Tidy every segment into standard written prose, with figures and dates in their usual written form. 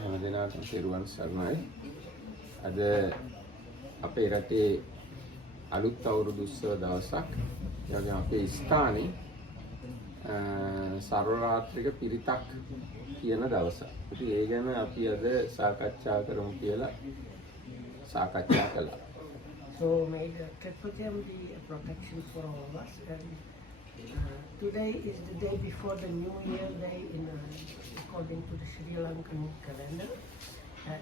හැම දිනකටම පෙරුවන් සරණයි. අද අපේ රටේ අලුත් අවුරුදු උත්සව දවසක්. ඒ වගේම අපේ ස්ථානයේ සර්වරාත්‍රික පිරිතක් කියන දවසක්. ඉතින් ඒ ගැන අපි අද සාකච්ඡා කරමු කියලා සාකච්ඡා කළා. So may the Triple be a protection for all of us. And today is the day before the New Year Day according to the Sri Lankan calendar.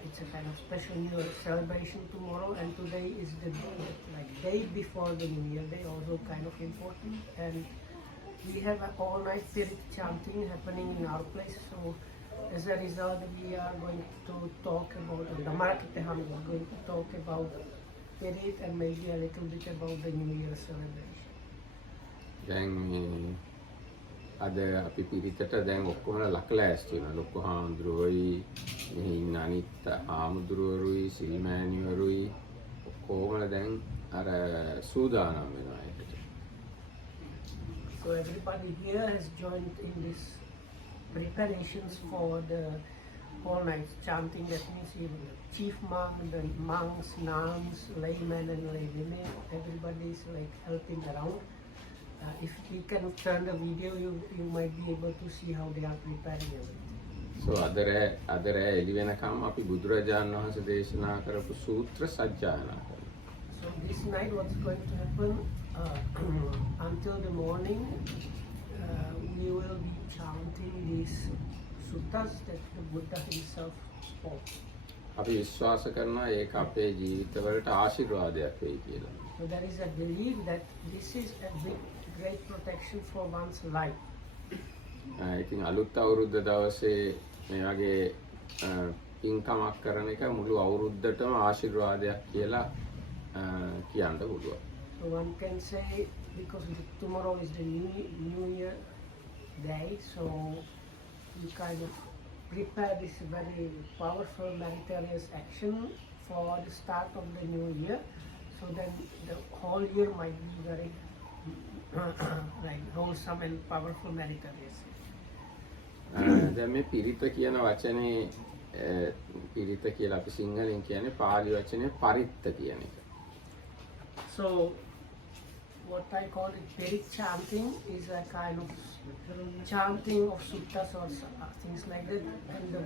It's a kind of special New Year celebration tomorrow, and today is the day before the New Year Day, also kind of important. And we have an all-night spirit chanting happening in our place. So as a result, we are going to talk about the market. We are going to talk about spirit and maybe a little bit about the New Year celebration. දැන් අද අපි පිරිතට දැන් ඔක්කොම ලකලා ඇස්ති වෙනවා. ලොකු හාමුදුරුවෝයි මෙහි ඉන්න අනිත් හාමුදුරුවරුයි සිල්මෑණිවරුයි ඔක්කොම දැන් අර සූදානම් වෙනවා ඒකට. So everybody here has joined in this preparations for the all night chanting. That means even the chief monk, the monks, nuns, laymen and laywomen, everybody is like helping around. If we can turn the video, you might be able to see how they are preparing everything. So අද රෑ එළි වෙනකම් අපි බුදුරජාණන් වහන්සේ දේශනා කරපු සූත්‍ර සජ්ජායනා කරනවා. So this night what's going to happen until the morning, we will be chanting these suttas that the Buddha himself spoke. අපි විශ්වාස කරනවා ඒක අපේ ජීවිතවලට ආශිර්වාදයක් වෙයි කියලා. So there is a belief that this is a great protection for one's life. ඉතින් අලුත් අවුරුද්ද දවසේ මේ වගේ පින්කමක් කරන එක මුළු අවුරුද්දටම ආශිර්වාදයක් කියලා කියන්න පුළුවන්. So one can say because tomorrow is the New Year Day, so we kind of prepare this very powerful meritorious action for the start of the new year. So then the whole year might be very like wholesome and powerful meritorious. දැන් මේ පිරිත කියන වචනේ පිරිත කියලා අපි සිංහලෙන් කියන්නේ පාලි වචනේ පරිත්ත කියන එක. So what I call it Pirit chanting is a kind of chanting of suttas or things like that, and the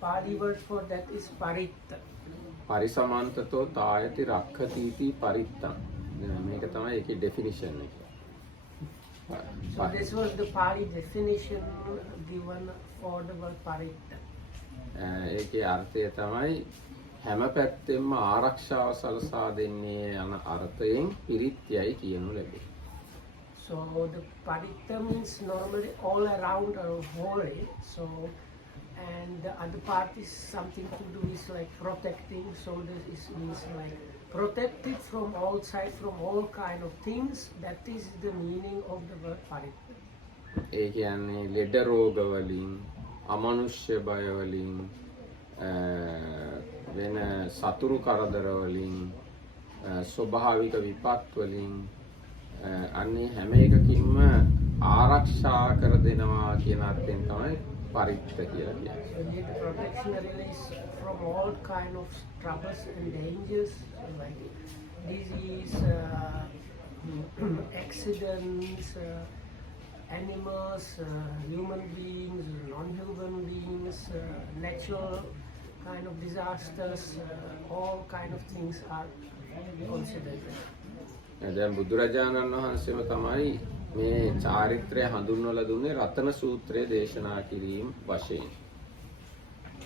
Pali word for that is paritta. පරිසමන්තතෝ තායති රක්ඛතිති පරිත්තං. මේක තමයි ඒකේ ඩෙෆිනිෂන් එක. So this was the Pali definition given for the word paritta. ඒකේ අර්ථය තමයි හැම පැත්තෙම ආරක්ෂාව සලසා දෙන්නේ යන අර්ථයෙන් පිරිත්‍යයි කියනු ලැබේ. So the paritta means normally all around or holy. So and the other part is something to do is like protecting. So this means like protected from outside, from all kind of things. That is the meaning of the word paritta. ඒ කියන්නේ ලෙඩ රෝග වලින්, අමනුෂ්‍ය බය වලින්, වෙන සතුරු කරදර වලින්, ස්වභාවික විපත් වලින් අන්නේ හැම එකකින්ම ආරක්ෂා කර දෙනවා කියන අර්ථයෙන් තමයි පරිත්ත කියලා කියන්නේ. So need protection release from all kind of troubles and dangers like disease, accidents, animals, human beings, non-human beings, natural kind of disasters, all kind of things are considered. දැන් බුදුරජාණන් වහන්සේම තමයි මේ චාරිත්‍රය හඳුන්වලා දුන්නේ රතන සූත්‍රයේ දේශනා කිරීම වශයෙන්.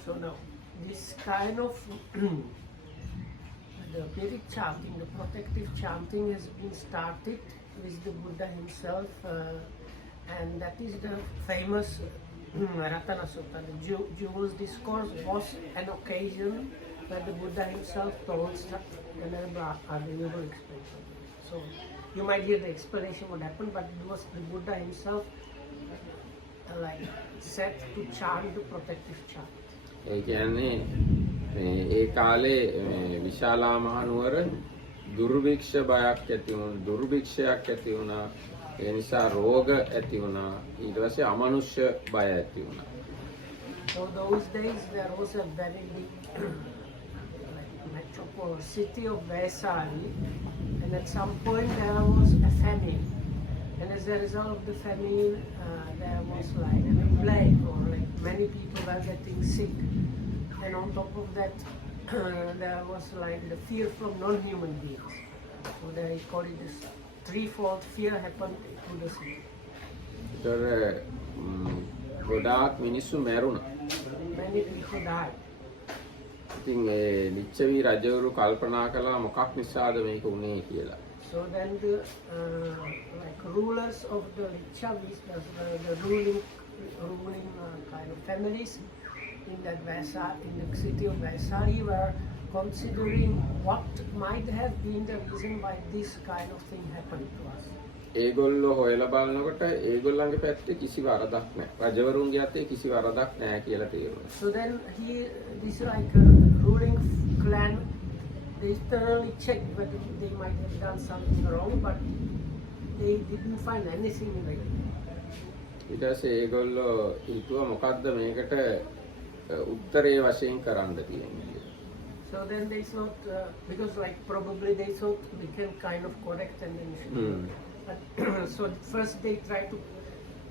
So now this kind of the Pirit chanting, the protective chanting has been started with the Buddha himself, and that is the famous Ratana Sutta. The Jewel's discourse was an occasion where the Buddha himself told the renewable explanation. So you might hear the explanation what happened, but it was the Buddha himself like said to chant the protective chant. ඒ කියන්නේ ඒ කාලේ විශාලා මහනුවර දුර්භික්ෂ බයක් ඇති වුණා, දුර්භික්ෂයක් ඇති වුණා. ඒ නිසා රෝග ඇති වුණා. ඊට පස්සේ අමනුෂ්‍ය බය ඇති වුණා. So those days there was a very big like metropole city of Vaisali, and at some point there was a famine. And as a result of the famine, there was like a plague, or like many people were getting sick. And on top of that, there was like the fear from non-human beings. So they call it this threefold fear happened to the city. ඒතර ගොඩාක් මිනිස්සු මැරුණා. Many people died. ඉතින් ඒ ලිච්ඡවි රජවරු කල්පනා කළා මොකක් නිසාද මේක වුනේ කියලා. So then the like rulers of the Lichavis, the ruling kind of families in that in the city of Vaisali, were considering what might have been the reason why this kind of thing happened to us. ඒගොල්ලෝ හොයලා බලනකොට ඒගොල්ලන්ගේ පැත්තේ කිසි වරදක් නැහැ. රජවරුන්ගේ අතේ කිසි වරදක් නැහැ කියලා තේරුණා. So then this like a ruling clan, they thoroughly checked whether they might have done something wrong, but they didn't find anything like it. ඊට පස්සේ ඒගොල්ලෝ හිතුවා මොකද්ද මේකට උත්තරේ වශයෙන් කරන්න තියෙන්නේ. So then they thought, because like probably they thought we can kind of correct and then but so first they tried to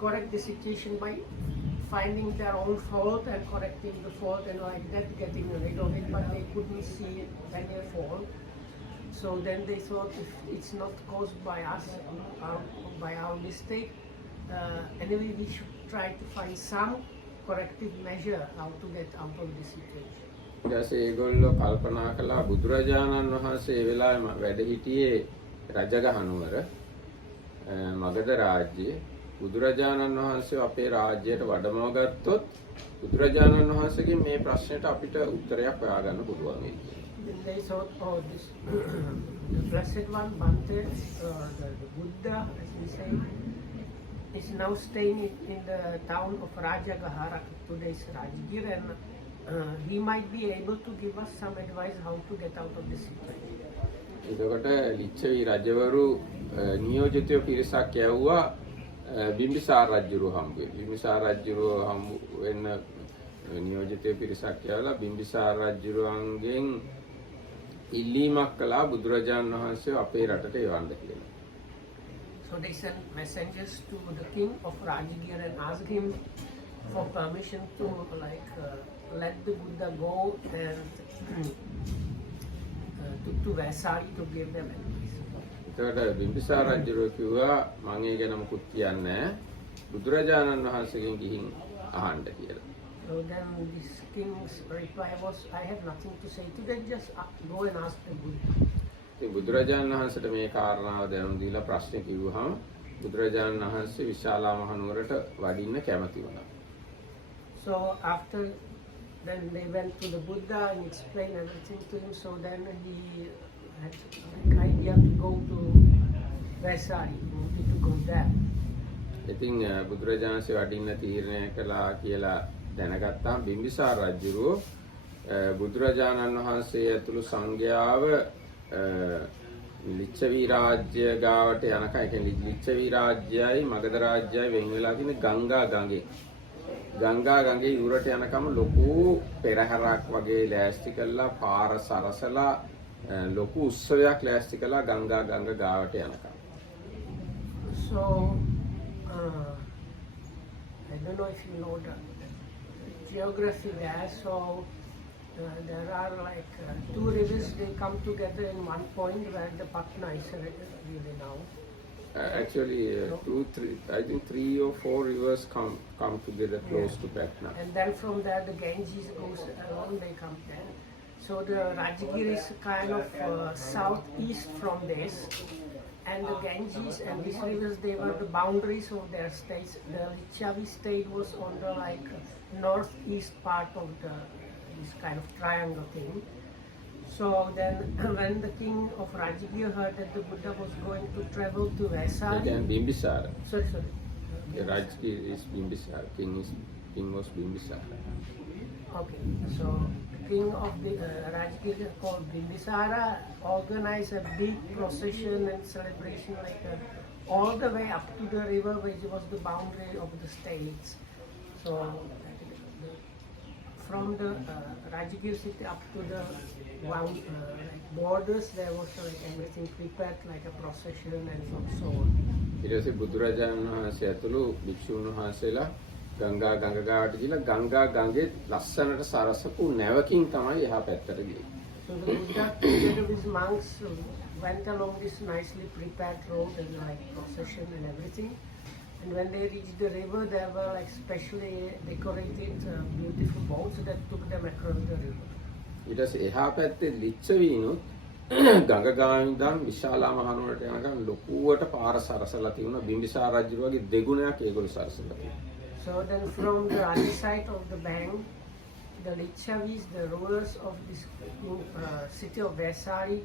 correct the situation by finding their own fault and correcting the fault and like that, getting rid of it, but they couldn't see any fault. So then they thought if it's not caused by us, by our mistake, anyway we should try to find some corrective measure how to get out of the situation. ඊට පස්සේ ඒගොල්ලෝ කල්පනා කළා බුදුරජාණන් වහන්සේ ඒ වෙලාවේ වැඩ හිටියේ රජගහ නුවර මගධ රාජ්‍යයේ. බුදුරජාණන් වහන්සේ අපේ රාජ්‍යයට වඩමව ගත්තොත් බුදුරජාණන් වහන්සේගෙන් මේ ප්‍රශ්නෙට අපිට උත්තරයක් හොයාගන්න පුළුවන් වෙයි. Then they thought, oh, this the blessed one, Bhante, the Buddha, as we say, is now staying in the town of Rajagaha, today's Rajgir, and he might be able to give us some advice how to get out of this situation. එතකොට ලිච්ඡවි රජවරු නියෝජිතයෝ පිරිසක් යවුවා බිම්බිසාර රජුව හම්බුවේ. බිම්බිසාර රජුව හම්බු වෙන්න නියෝජිතයෝ පිරිසක් යවලා බිම්බිසාර රජුවන්ගෙන් ඉල්ලීමක් කළා බුදුරජාණන් වහන්සේ අපේ රටට එවන්න කියලා. So they sent messengers to the king of Rajgir and asked him for permission to let the Buddha go and to Vaisali to give them advice. එතකොට බිම්බිසාර රජුව කිව්වා මම ඒ ගැන මුකුත් කියන්නේ නැහැ. බුදුරජාණන් වහන්සේගෙන් ගිහින් අහන්න කියලා. So then this king's reply was, I have nothing to say today, just go and ask the Buddha. ඉතින් බුදුරජාණන් වහන්සේට මේ කාරණාව දැනුම් දීලා ප්‍රශ්න කිව්වහම බුදුරජාණන් වහන්සේ විශාලා මහනුවරට වඩින්න කැමති වුණා. So after then they went to the Buddha and explained everything to him. So then he had an idea to go to Vaisali. He wanted to go there. ඉතින් බුදුරජාණන්සේ වඩින්න තීරණය කළා කියලා දැනගත්තාම බිම්බිසාර රජුව බුදුරජාණන් වහන්සේ ඇතුළු සංඝයාව ලිච්ඡවි රාජ්‍ය ගාවට යනකම්, ඒ කියන්නේ ලිච්ඡවි රාජ්‍යයයි මගධ රාජ්‍යයයි වෙන් වෙලා තියෙන ගංගා ගඟේ යුරට යනකම් ලොකු පෙරහැරක් වගේ ලෑස්ති කළා, පාර සරසලා ලොකු උත්සවයක් ලෑස්ති කළා ගංගා ගාවට යනකම්. So I don't know if you know the geography there. So there are like two rivers, they come together in one point where the Patna is really now. Actually, I think 3 or 4 rivers come together close to Patna. And then from there the Ganges goes along, they come there. So the Rajgir is kind of southeast from this, and the Ganges and these rivers, they were the boundaries of their states. The Lichavi state was on the like northeast part of this kind of triangle thing. So then when the king of Rajgir heard that the Buddha was going to travel to Vaisali, Again, Bimbisara. Sorry. The Rajgir is Bimbisara. King was Bimbisara. Okay, so the king of the Rajgir called Bimbisara organized a big procession and celebration all the way up to the river, which was the boundary of the states. So from the Rajagir city up to the borders, there was like everything prepared, like a procession and so on. ඊට පස්සේ බුදුරජාණන් වහන්සේ ඇතුළු භික්ෂුන් වහන්සේලා ගංගා ගාවට ගිහලා ගංගා ගඟේ ලස්සනට සරසපු නැවකින් තමයි එහා පැත්තට ගියේ. So the Buddha together with monks went along this nicely prepared road and like procession and everything. And when they reached the river, there were like specially decorated beautiful boats that took them across the river. ඊට පස්සේ එහා පැත්තේ ලිච්ඡවීනුත් ගඟ ගාමින් ඉඳන් විශාලා මහනුවරට යනකම් ලොකුවට පාර සරසලා තිබුණා. බිම්බිසාර රජුගේ දෙගුණයක් ඒගොල්ලෝ සරසලා තිබුණා. So then from the other side of the bank, the Lichavis, the rulers of this city of Vesali,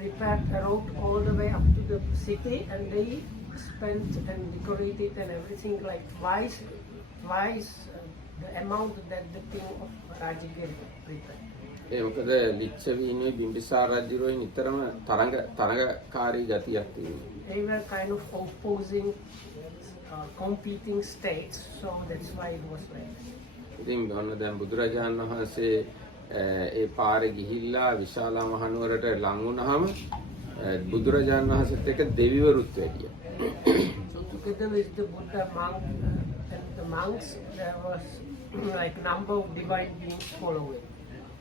prepared a road all the way up to the city, and they spent and decorated and everything like twice the amount that the king of Rajagiri prepared. ඒ මොකද ලිච්ඡවීනුයි බිම්බිසාර රජුගේ නිතරම තරඟකාරී ගතියක් තිබුණා. They were kind of opposing, competing states, so that's why it was like that. ඉතින් ඔන්න දැන් බුදුරජාණන් වහන්සේ ඒ පාරේ ගිහිල්ලා විශාලා මහනුවරට ලං වුණාම බුදුරජාණන් වහන්සේත් එක්ක දෙවිවරුත් වැඩියා. So together with the Buddha monk and the monks, there was like number of divine beings following.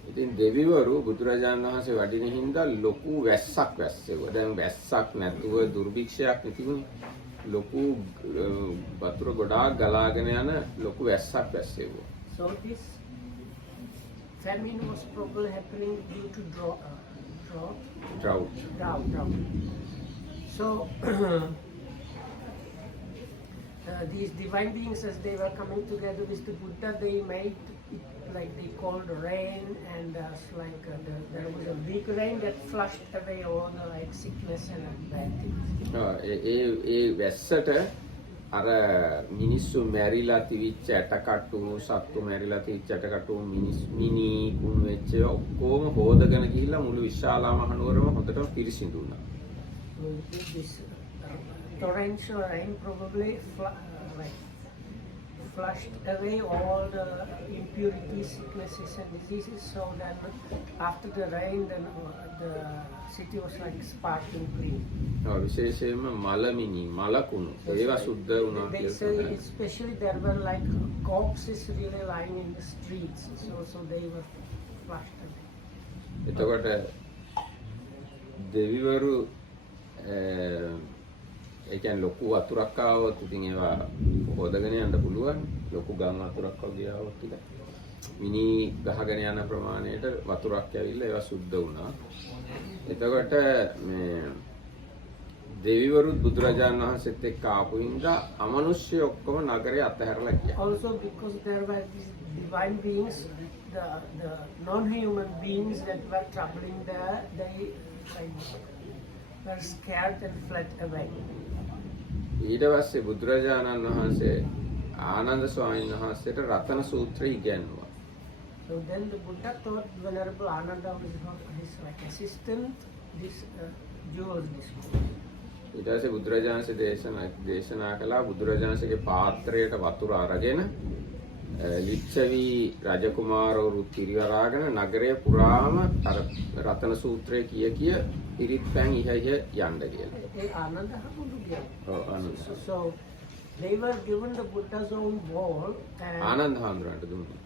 ඉතින් දෙවිවරු බුදුරජාණන් වහන්සේ වඩින හින්දා ලොකු වැස්සක් වැස්සෙව්වා. දැන් වැස්සක් නැතුව දුර්භික්ෂයක් නැතිවුනේ. ලොකු වතුර ගොඩාක් ගලාගෙන යන ලොකු වැස්සක් වැස්සෙව්වා. So this famine was probably happening due to drought. So these divine beings, as they were coming together with the Buddha, they made it like they called rain, and there was a big rain that flushed away all the like sickness and bad things. ඒ වැස්සට අර මිනිස්සු මැරිලා තිවිච්ච ඇටකටු සත්තු මැරිලා තිවිච්ච ඇටකටු මිනි කුණු වෙච්ච ඔක්කොම හොදගෙන ගිහිල්ලා මුළු විශාලා මහනුවරම හොඳටම පිරිසිදු වුණා. So this torrential rain probably flushed away all the impurities, sicknesses and diseases, so that after the rain then the city was like sparkling clean. විශේෂයෙන්ම මලමිනි මලකුණු ඒවා සුද්ධ වුණා They කියලා say තමයි. especially there were like corpses really lying in the streets, so they were flushed away. එතකොට දෙවිවරු ඒ කියන්නේ ලොකු වතුරක් ආවොත් ඉතින් ඒවා හොදගෙන යන්න පුළුවන්. ලොකු ගම් වතුරක් වගේ ආවොත් ටික මිනි ගහගෙන යන ප්‍රමාණයට වතුරක් ඇවිල්ලා ඒවා සුද්ධ වුණා. එතකොට මේ දෙවිවරුත් බුදුරජාණන් වහන්සේත් එක්ක ආපු හින්දා අමනුෂ්‍ය ඔක්කොම නගරේ අතහැරලා ගියා. Also because there were these divine beings, the non-human beings that were troubling there, they were scared and fled away. ඊට පස්සේ බුදුරජාණන් වහන්සේ ආනන්ද ස්වාමීන් වහන්සේට රතන සූත්‍රය ඉගෙනුවා. So then the Buddha taught Venerable Ananda, his like assistant, this jewels discourse. ඊට පස්සේ බුදුරජාණන්සේ දේශනා කළා බුදුරජාණන්සේගේ පාත්‍රයට වතුර අරගෙන ලිච්ඡවි රජකුමාරවරු පිරිවරාගෙන නගරය පුරාම අර රතන සූත්‍රය කිය පිරිත් පැන් ඉහය යන්න කියලා. Ananda Hamuduya. ඔව් Ananda. So they were given the Buddha's own bowl and Ananda හාමුදුරන්ට දුන්නා.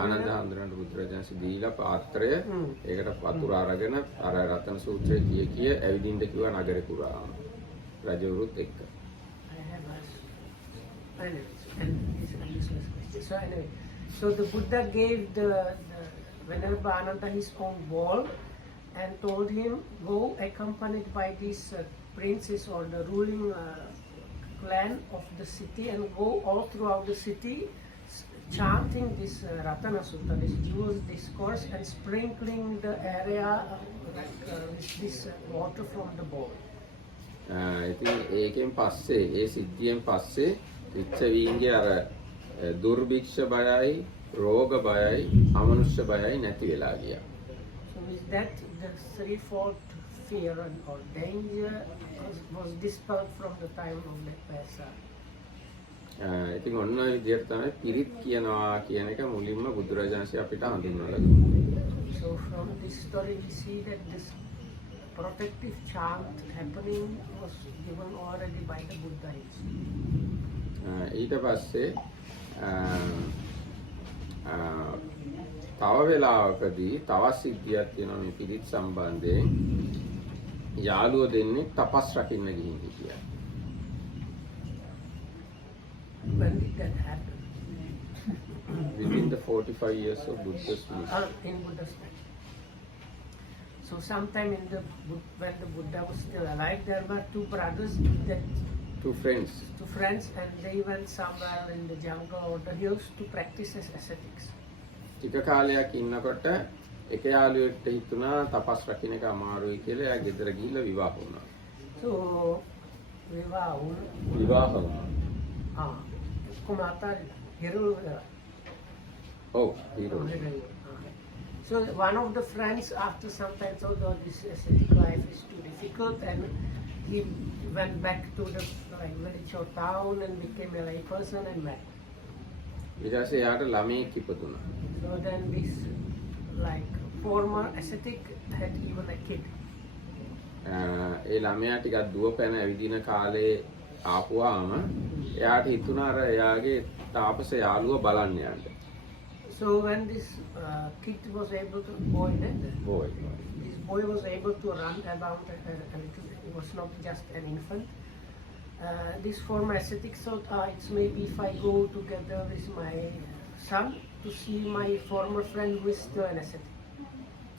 ආනන්ද හාමුදුරන්ට බුදුරජාණන්සේ දීලා පාත්‍රය ඒකට වතුර අරගෙන අර රතන සූත්‍රය කිය ඇවිදින්න කිව්වා නගරේ පුරාම රජවරුත් එක්ක. So the Buddha gave the Venerable Ananda his own bowl and told him, go accompanied by these princes or the ruling clan of the city, and go all throughout the city chanting this Ratana Sutta, this jewels discourse, and sprinkling the area with this water from the bowl. ඉතින් ඒකෙන් පස්සේ ඒ සිද්ධියෙන් පස්සේ ලිච්ඡවීන්ගේ අර දුර්භික්ෂ බයයි රෝග බයයි අමනුෂ්‍ය බයයි නැති වෙලා ගියා. So with that the threefold fear or danger was dispelled from the time of the Pesa. ඉතින් ඔන්න ඔය විදිහට තමයි පිරිත් කියනවා කියන එක මුලින්ම බුදුරජාණන්සේ අපිට හඳුන්වලා දුන්නේ. So from this story we see that this protective chant happening was given already by the Buddha himself. ඊට පස්සේ තව වෙලාවකදී තවත් සිද්ධියක් තියෙනවා මේ පිරිත් සම්බන්ධයෙන්. යාළුවෝ දෙන්නේ තපස් රකින්න ගිහින් හිටියා. When did that happen? Within the 45 years of Buddha's life. In Buddha's time. So sometime in the when the Buddha was still alive, there were two brothers, that Two friends. two friends, and they went somewhere in the jungle or the hills to practice as ascetics. ටික කාලයක් ඉන්නකොට එක යාළුවෙක්ට හිතුණා තපස් රකින්න එක අමාරුයි කියලා. එයා ගෙදර ගිහිල්ලා විවාහ වුණා. So විවාහ වුණා. කුමාරතා හිරු ඔව් හිරු. So one of the friends after some time thought that this ascetic life is too difficult, and he went back to the village or town and became a lay person and went. ඊට පස්සේ එයාට ළමයෙක් ඉපදුණා. So then this former ascetic had even a kid. ඒ ළමයා ටිකක් දුව පැන ඇවිදින කාලේ ආපුවාම එයාට හිතුණා අර එයාගේ තාපස යාළුව බලන්න යන්න. So when this kid was able to this boy was able to run about a little. He was not just an infant. This former ascetic thought, it's maybe if I go together with my son to see my former friend who is still an ascetic.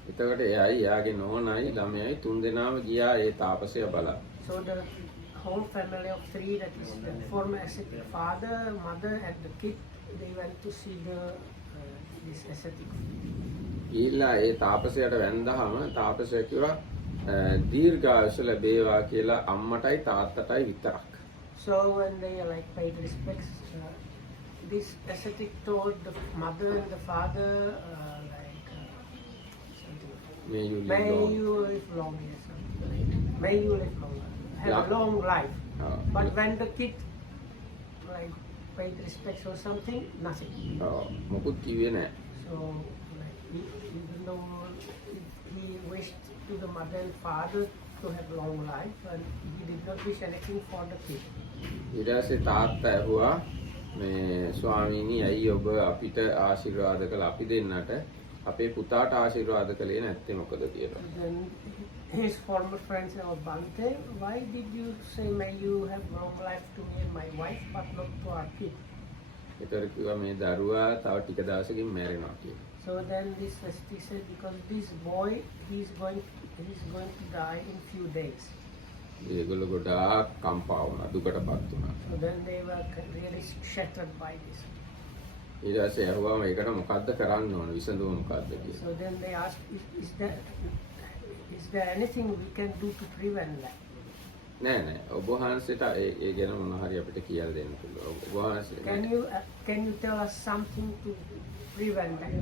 එතකොට එයායි එයාගේ නෝනයි ළමයයි තුන්දෙනාම ගියා ඒ තාපසය බලන්න. So the whole family of three, that is the former ascetic father, mother and the kid, they went to see this ascetic. ඊළා ඒ තාපසයට වැඳහම තාපසයා කිව්වා දීර්ඝායුෂ ලැබේවා කියලා අම්මටයි තාත්තටයි විතරක්. So when they paid respects, this ascetic told the mother and the father May you live may long. you live long, yes, may you live long, have a long life. But when the kid paid respects or something, nothing. මොකුත් කිව්වේ නැහැ. So even though he wished to the mother and father to have long life, and he did not wish anything for the kid. ඊට පස්සේ තාත්තා ඇහුවා මේ ස්වාමීනි ඇයි ඔබ අපිට ආශිර්වාද කළ අපි දෙන්නට අපේ පුතාට ආශිර්වාද කළේ නැත්තේ මොකද කියලා. Then his former friend said, "Oh Bante, why did you say may you have long life to me and my wife but not to our kid?" ඒතර කිව්වා මේ දරුවා තව ටික දවසකින් මැරෙනවා කියලා. So then this ascetic said, because this boy he's going to die in few days. ඒගොල්ලෝ ගොඩාක් කම්පා වුණා දුකටපත් වුණා. So then they were really shattered by this. ඊට පස්සේ ඇහුවාම ඒකට මොකද්ද කරන්න ඕන විසඳුම මොකද්ද කියලා. So then they asked, is there anything we can do to prevent that? නෑ නෑ ඔබ වහන්සේට ඒ ගැන මොන හරි අපිට කියලා දෙන්න පුළුවන්. ඔබ වහන්සේ Can you tell us something to prevent that?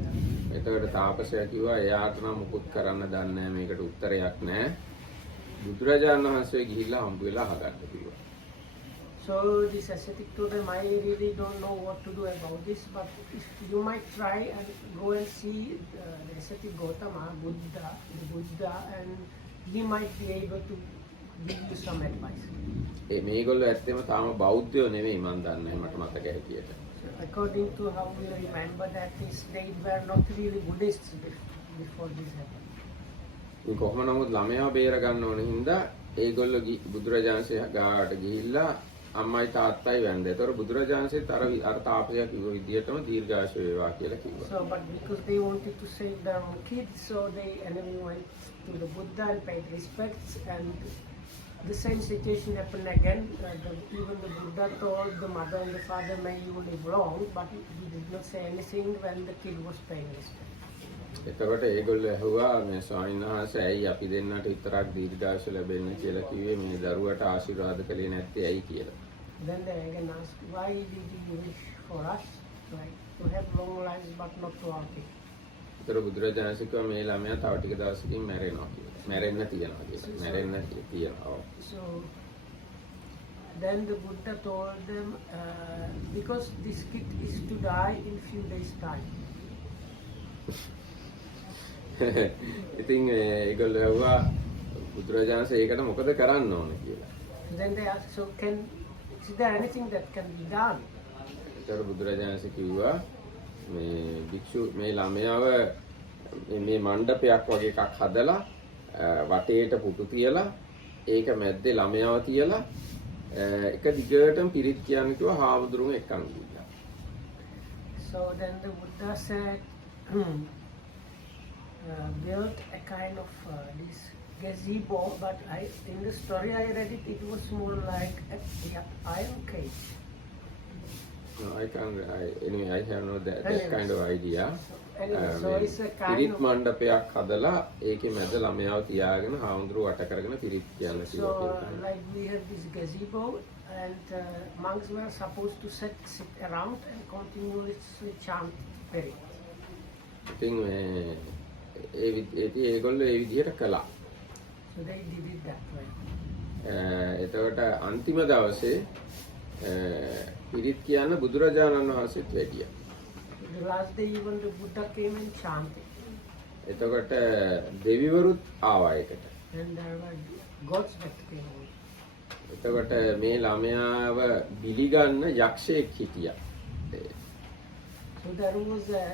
එතකොට තාපසයා කිව්වා එයාට නම් මුකුත් කරන්න දන්නේ නැහැ මේකට උත්තරයක් නැහැ. බුදුරජාණන් වහන්සේ ගිහිල්ලා හම්බ වෙලා අහගන්න කිව්වා. So this ascetic told them, I really don't know what to do about this, but if you might try and go and see the ascetic Gautama, the Buddha, and he might be able to give you some advice. මේගොල්ලෝ ඇත්තම තාම බෞද්ධයෝ නෙවෙයි මන් දන්නේ මට මතක හැටියට. According to how we remember that they were not really Buddhists before this happened. ඉතින් කොහොම නමුත් ළමයා බේර ගන්න ඕන හින්දා ඒගොල්ලෝ බුදුරජාණන්සේ ගාවට ගිහිල්ලා අම්මයි තාත්තයි වැන්දා. ඒතර බුදුරජාණන්සේත් අර තාපසයා කිව්ව විදිහටම දීර්ඝායුෂ වේවා කියලා කිව්වා. So but because they wanted to save their own kids, so they went to the Buddha and paid respects, and the same situation happened again. Even the Buddha told the mother and the father, may you live long, but he did not say anything when the kid was paying respect. එතකොට ඒගොල්ලෝ ඇහුවා මේ ස්වාමීන් වහන්සේ ඇයි අපි දෙන්නට විතරක් දීර්ඝායුෂ ලැබෙන්න කියලා කිව්වේ මේ දරුවට ආශිර්වාද කළේ නැත්තේ ඇයි කියලා. Then they again asked, why did you wish for us to have long lives but not to our kids? ඒතර බුදුරජාණන් කිව්වා මේ ළමයා තව ටික දවසකින් මැරෙනවා කියලා. මැරෙන්න තියෙනවා කියලා. මැරෙන්න තියෙනවා. So then the Buddha told them, because this kid is to die in few days' time. ඉතින් ඒගොල්ලෝ ඇහුවා බුදුරජාණන් ඒකට මොකද කරන්න ඕන කියලා. Then they asked, so is there anything that can be done? ඒතර බුදුරජාණන් කිව්වා මේ භික්ෂු මේ ළමයාව මේ මණ්ඩපයක් වගේ එකක් හදලා වටේට පුටු තියලා ඒක මැද්දේ ළමයාව තියලා එක දිගටම පිරිත් කියන්න කිව්වා හාමුදුරුවෝ එක්කන් ගිහිල්ලා. So then the Buddha said, built a kind of this gazebo, but in the story I read it was more like a iron cage. No, anyway, I have no that kind of idea. So it's a kind pirith of... මණ්ඩපයක් හදලා ඒකේ මැද ළමයාව තියාගෙන හාමුදුරුවෝ වට කරගෙන පිරිත් කියන්න So කිව්වා. like we have this gazebo and monks were supposed to sit around and continuously chant prayer. ඉතින් ඒගොල්ලෝ ඒ විදිහට කළා. So they did it that way. එතකොට අන්තිම දවසේ පිරිත් කියන්න බුදුරජාණන් වහන්සේත් වැඩියා. The last day even the Buddha came and chanted. එතකොට දෙවිවරුත් ආවා ඒකට. And there were gods that came on. එතකොට මේ ළමයාව බිලිගන්න යක්ෂයෙක් හිටියා. So there was a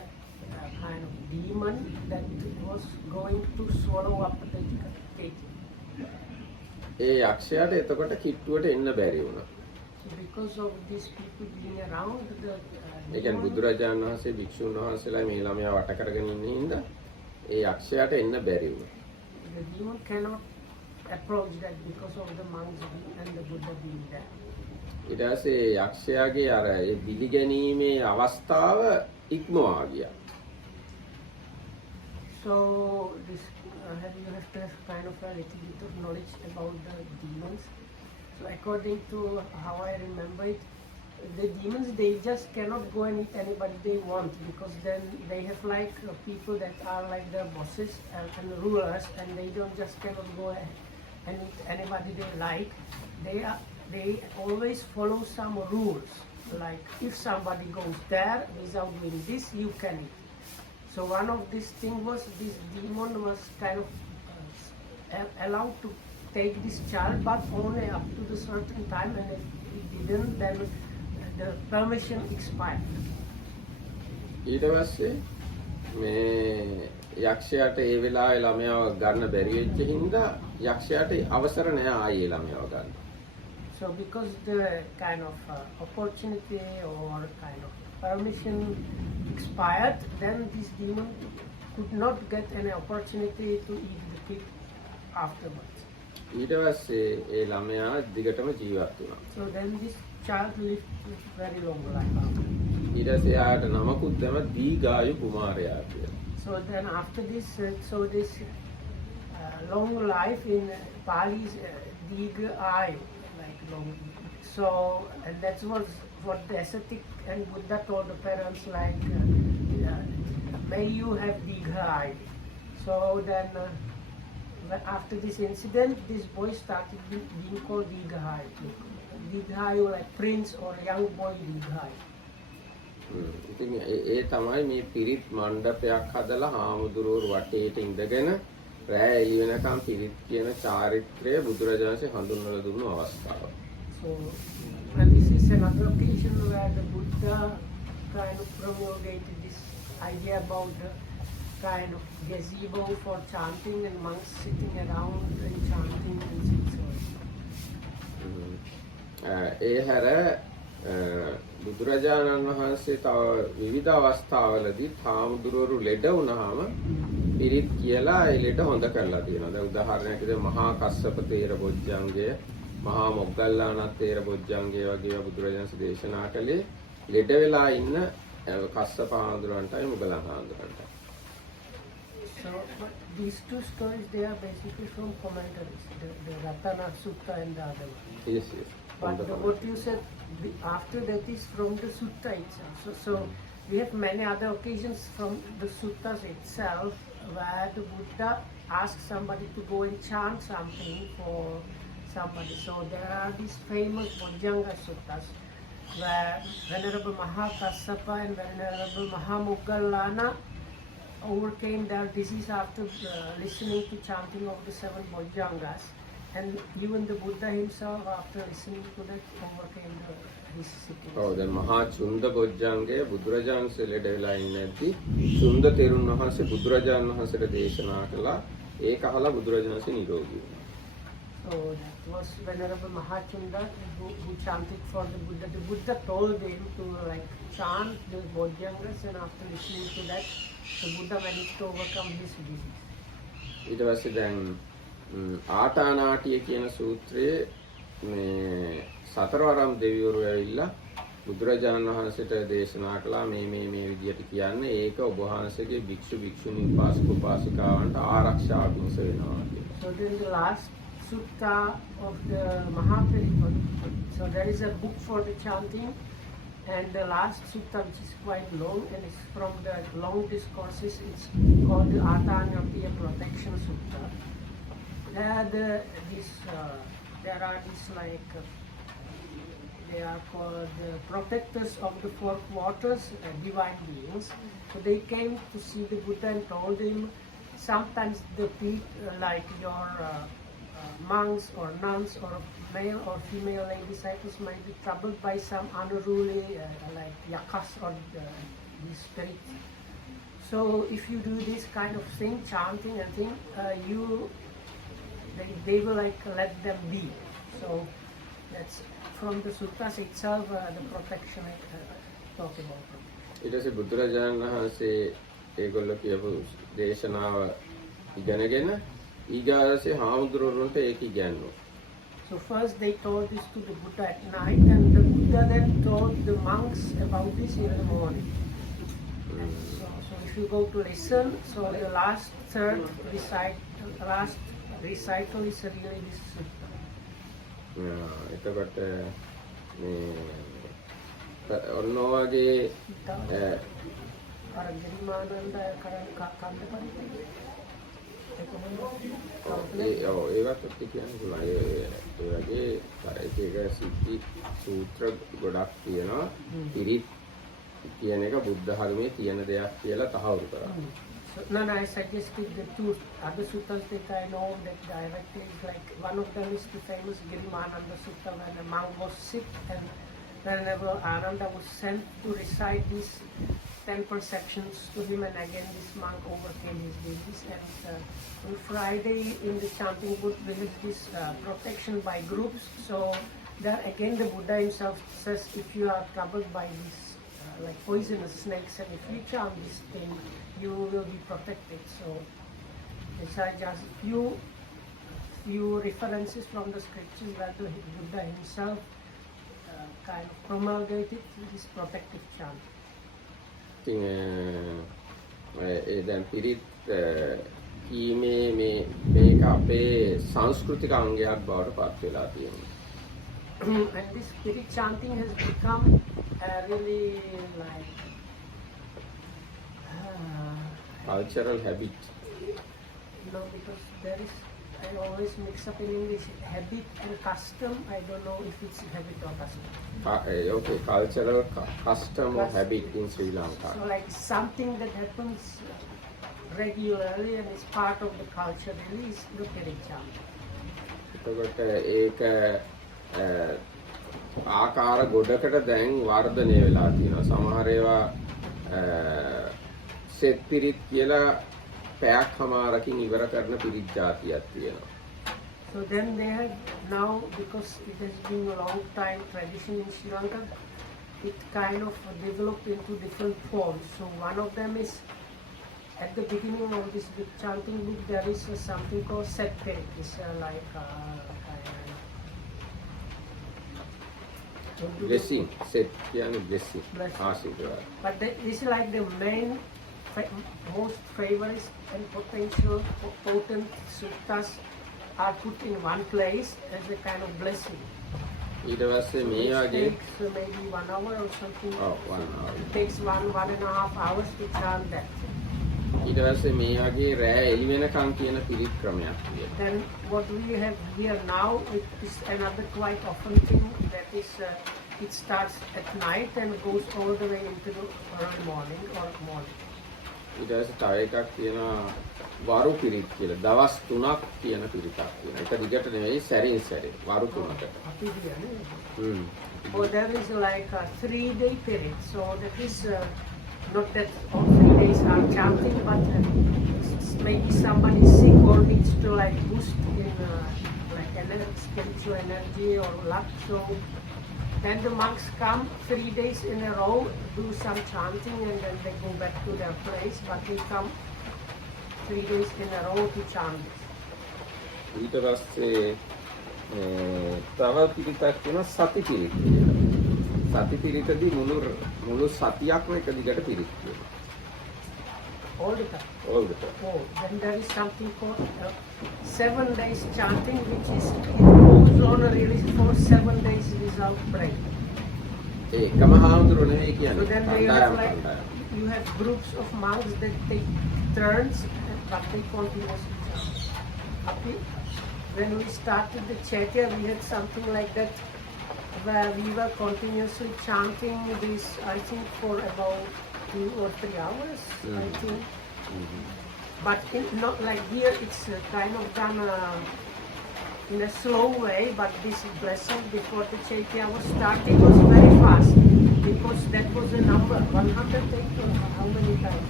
kind of demon that was going to swallow up the cage. ඒ යක්ෂයාට එතකොට කිට්ටුවට එන්න බැරි වුණා. So because of these people being around, the ඒ කියන්නේ බුදුරජාණන් වහන්සේ භික්ෂුන් වහන්සේලා මේ ළමයා වට කරගෙන ඉන්න හින්දා ඒ යක්ෂයාට එන්න බැරි වුණා. The demon cannot approach that because of the monks and the Buddha being there. ඊට පස්සේ යක්ෂයාගේ අර ඒ බිලිගැනීමේ අවස්ථාව ඉක්මවා ගියා. So this you have to have kind of a little bit of knowledge about the demons. So according to how I remember it, the demons, they just cannot go and eat anybody they want, because then they have like people that are like their bosses and rulers, and they don't just cannot go and eat anybody they like. They always follow some rules, like if somebody goes there without doing this, you can eat. So one of these things was this demon was kind of allowed to take this child, but only up to the certain time, and if he didn't, then the permission expired. ඊට පස්සේ මේ යක්ෂයාට ඒ වෙලාවේ ළමයාව ගන්න බැරි වෙච්ච හින්දා යක්ෂයාට අවසර නැහැ ආයේ ළමයාව ගන්න. So because the kind of opportunity or kind of permission expired, then this demon could not get any opportunity to eat the kid afterwards. ඊට පස්සේ ඒ ළමයා දිගටම ජීවත් වුණා. So then this child lived very long life after. ඊට පස්සේ ආයට නමකුත් දැම්ම දීඝායු කුමාරයා කියලා. So then after this, this long life in Pali is Diga-ayu, like long. So and that was what the ascetic and Buddha told the parents, like may you have Diga-ayu. So then after this incident, this boy started being called Diga-ayu. Diga-ayu, like prince or young boy Diga-ayu. ඉතින් ඒ තමයි මේ පිරිත් මණ්ඩපයක් හදලා හාමුදුරුවෝ වටේට ඉඳගෙන රැය එළි වෙනකම් පිරිත් කියන චාරිත්‍රය බුදුරජාණන්සේ හඳුන්වලා දුන්නු අවස්ථාව. So and this is another occasion where the Buddha kind of promulgated this idea about the kind of gazebo for chanting and monks sitting around and chanting and so on. ඒ හැර බුදුරජාණන් වහන්සේ තව විවිධ අවස්ථාවලදී හාමුදුරුවෝ ලෙඩ වුණාම පිරිත් කියලා ඒ ලෙඩ හොඳ කරලා තියෙනවා. දැන් උදාහරණයක් විදිහට මහා කස්සප තේර බොජ්ජංගය, මහා මොග්ගල්ලානත් තේර බොජ්ජංගය වගේ බුදුරජාණන් දේශනා කළේ ලෙඩ වෙලා ඉන්න Kassapa හාමුදුරන්ටයි Moggallana හාමුදුරන්ටයි. So but these two stories, they are basically from commentaries, the Ratana Sutta and the other one. Yes, yes. But what you said after that is from the sutta itself. So we have many other occasions from the suttas itself where the Buddha asks somebody to go and chant something for somebody. So there are these famous Bojjhanga Suttas where Venerable Mahakassapa and Venerable Mahamoggallana overcame their disease after listening to chanting of the 7 Bojjhangas. And even the Buddha himself, after listening to that, overcame his sickness. ඔව් දැන් මහා චුන්ද බොජ්ජංගය බුදුරජාණන්සේ ලෙඩ වෙලා ඉන්නේදී චුන්ද තෙරුන් වහන්සේ බුදුරජාණන් වහන්සේට දේශනා කළා. ඒක අහලා බුදුරජාණන්සේ නිරෝගී වුණා. So that was Venerable Mahachunda who chanted for the Buddha. The Buddha told him to like chant the Bojjhangas, and after listening to that, the Buddha managed to overcome his disease. ඊට පස්සේ දැන් ආටානාටිය කියන සූත්‍රයේ මේ සතරවරම් දෙවිවරු ඇවිල්ලා බුදුරජාණන් වහන්සේට දේශනා කළා මේ විදියට කියන්නේ ඒක ඔබ වහන්සේගේ භික්ෂු භික්ෂුණී උපාසක උපාසිකාවන්ට ආරක්ෂා පිණිස වෙනවා කියලා. So then the last sutta of the Mahaprabhu, so there is a book for the chanting, and the last sutta, which is quite long and it's from the long discourses, it's called the Atanapiya Protection Sutta. There are these like they are called the protectors of the 4 quarters, divine beings. So they came to see the Buddha and told him sometimes the people like your monks or nuns or male or female lay disciples might be troubled by some unruly like yakas or these spirits. So if you do this kind of thing, chanting and thing, they will like let them be. So that's from the suttas itself, the protection I talk about. ඊට පස්සේ බුදුරජාණන් වහන්සේ ඒගොල්ලෝ කියපු දේශනාව ඉගෙනගෙන ඊගාසේ හාමුදුරුවන්ට ඒක ඉගැන්වුවා. So first they told this to the Buddha at night, and the Buddha then told the monks about this in the morning. So if you go to listen, so the last recital is really this sutta. එතකොට මේ ඔන්න වගේ අර ගිරිමානන්ද කන්ද ඒවත් ඔක්කො කියන්න පුළුවන්. ඒ වගේ එක සිද්ධි සූත්‍ර ගොඩක් තියෙනවා. පිරිත් කියන එක බුද්ධ ධර්මයේ තියෙන දෙයක් කියලා තහවුරු කරා. No, I suggested the 2 other suttas that I know that directly is like one of them is the famous Girimananda Sutta when a monk was sick and whenever Ananda was sent to recite these 10 perceptions to him, and again this monk overcame his disease. And on Friday in the chanting book there is this protection by groups. So there again the Buddha himself says if you are troubled by this like poisonous snakes, and if you chant this thing, you will be protected. So these are just few references from the scriptures where the Buddha himself kind of promulgated this protective chant. ඒ දැන් පිරිත් කීමේ මේක අපේ සංස්කෘතික අංගයක් බවට පත් වෙලා තියෙනවා. And this spirit chanting has become really like cultural habit. No, because there is I always mix up in English habit and custom. I don't know if it's habit or custom. Okay, cultural custom or habit in Sri Lanka. So like something that happens regularly and is part of the culture really is the spirit chanting. එතකොට ඒක ආකාර ගොඩකට දැන් වර්ධනය වෙලා තියෙනවා. සමහර ඒවා සෙත් පිරිත් කියලා පැයක් හමාරකින් ඉවර කරන පිරිත් જાතියක් තියෙනවා. So then they have now, because it has been a long time tradition in Sri Lanka, it kind of developed into different forms. So one of them is at the beginning of this big chanting book there is something called set pirit. It's like blessing set කියන්නේ blessing ආශිර්වාද. But this is like the main most favorite and potential potent suttas are put in one place as a kind of blessing. ඊට පස්සේ මේ It වගේ takes maybe 1 hour or something. Oh, 1 hour. It takes one and a half hours to chant that. ඊට පස්සේ මේ වගේ රෑ එළි වෙනකන් කියන පිරිත් ක්‍රමයක් තියෙනවා. Then what we have here now is another quite often thing that is it starts at night and goes all the way into the early morning or morning. ඊට පස්සේ තව එකක් තියෙනවා වරු පිරිත් කියලා. දවස් 3ක් කියන පිරිතක් තියෙනවා. ඒක දිගට නෙවෙයි සැරින් සැරේ වරු 3කට. Oh, there is like a 3-day period. So that is not that all 3 days are chanting, but maybe somebody is sick or needs to like boost in like spiritual energy or luck. So then the monks come 3 days in a row, do some chanting, and then they go back to their place. But they come 3 days in a row to chant. ඊට පස්සේ තව පිරිතක් තියෙනවා සති පිරිත කියලා. සති පිරිතදී මුළු සතියක්ම එක දිගට පිරිත් කියනවා. All the time. All the time. Oh, then there is something called 7 days chanting, which is it goes on really for 7 days without break. ඒකම හාමුදුරුවෝ නෙවෙයි So කියන්නේ. then they have like you have groups of monks that take turns, but they continuously chant. When we started the Chaitya, we had something like that, where we were continuously chanting this, I think, for about 2 or 3 hours, I think. But not like here, it's kind of done in a slow way, but this blessing before the Chaitya was starting was very fast, because that was the number, 108 or how many times?